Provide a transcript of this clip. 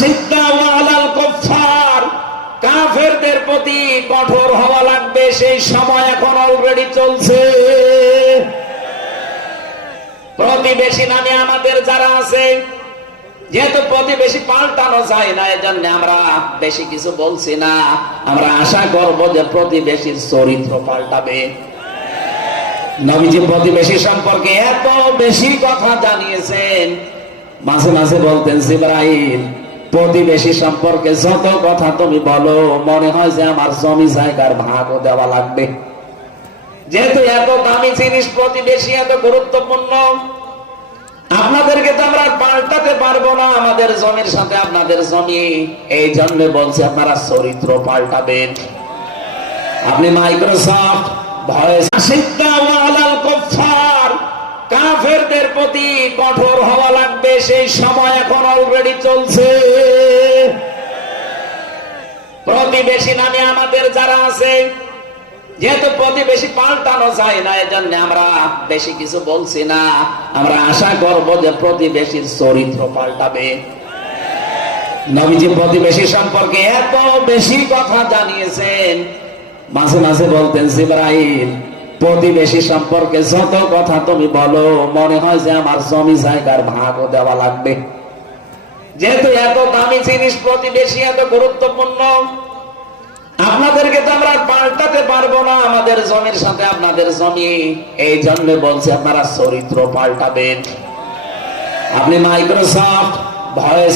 আশিদ্দাউ আলাল কুফফার, কাফেরদের প্রতি কঠোর হওয়া লাগবে। সেই সময় এখন অলরেডি চলছে। প্রতিবেশী নামে আমাদের যারা আছে, যেহেতু প্রতিবেশী পাল্টানো যায় না, এজন্য আমরা বেশি কিছু বলছি না। আমরা আশা করব যে প্রতিবেশীর চরিত্র পাল্টাবে। নবীজি প্রতিবেশী সম্পর্কে এত বেশি কথা জানিয়েছেন, মাঝে মাঝে বলতেন, জিবরাইল প্রতিবেশী সম্পর্কে যত কথা তুমি বলো, মনে হয় যে আমার জমি জায়গার ভাগও দেওয়া লাগবে। যেহেতু এত দামি জিনিস প্রতিবেশী, এত গুরুত্বপূর্ণ, আপনাদেরকে তো আমরা পাল্টাতে পারবো না, আমাদের জমির সাথে আপনাদের জমি। এই জন্য বলছি আপনারা চরিত্র পাল্টাবেন। আপনি মাইক্রোসফট ভয়েস, আশিদ্দাউ আলাল কুফফার, কাফেরদের প্রতি কঠোর হওয়া লাগবে। সেই সময় এখন অলরেডি চলছে। প্রতিবেশী নামে আমাদের যারা আছে, যেহেতু প্রতিবেশী পাল্টানো যায় না, এজন্য আমরা বেশি কিছু বলছি না। আমরা আশা করব যে প্রতিবেশীর চরিত্র পাল্টাবে। নবীজি প্রতিবেশী সম্পর্কে এত বেশি কথা জানিয়েছেন, মাঝে মাঝে বলতেন, জিবরাইল প্রতিবেশী সম্পর্কে যত কথা তুমি বলো, মনে হয় যে আমার জমি জায়গার ভাগও দেওয়া লাগবে। যেহেতু এত দামি জিনিস প্রতিবেশী, এত গুরুত্বপূর্ণ, আপনাদেরকে তো আমরা পাল্টাতে পারবো না, আমাদের জমির সাথে আপনাদের জমি। এই জন্য বলছি আপনারা চরিত্র পাল্টাবেন। আপনি মাইক্রোসফট ভয়েস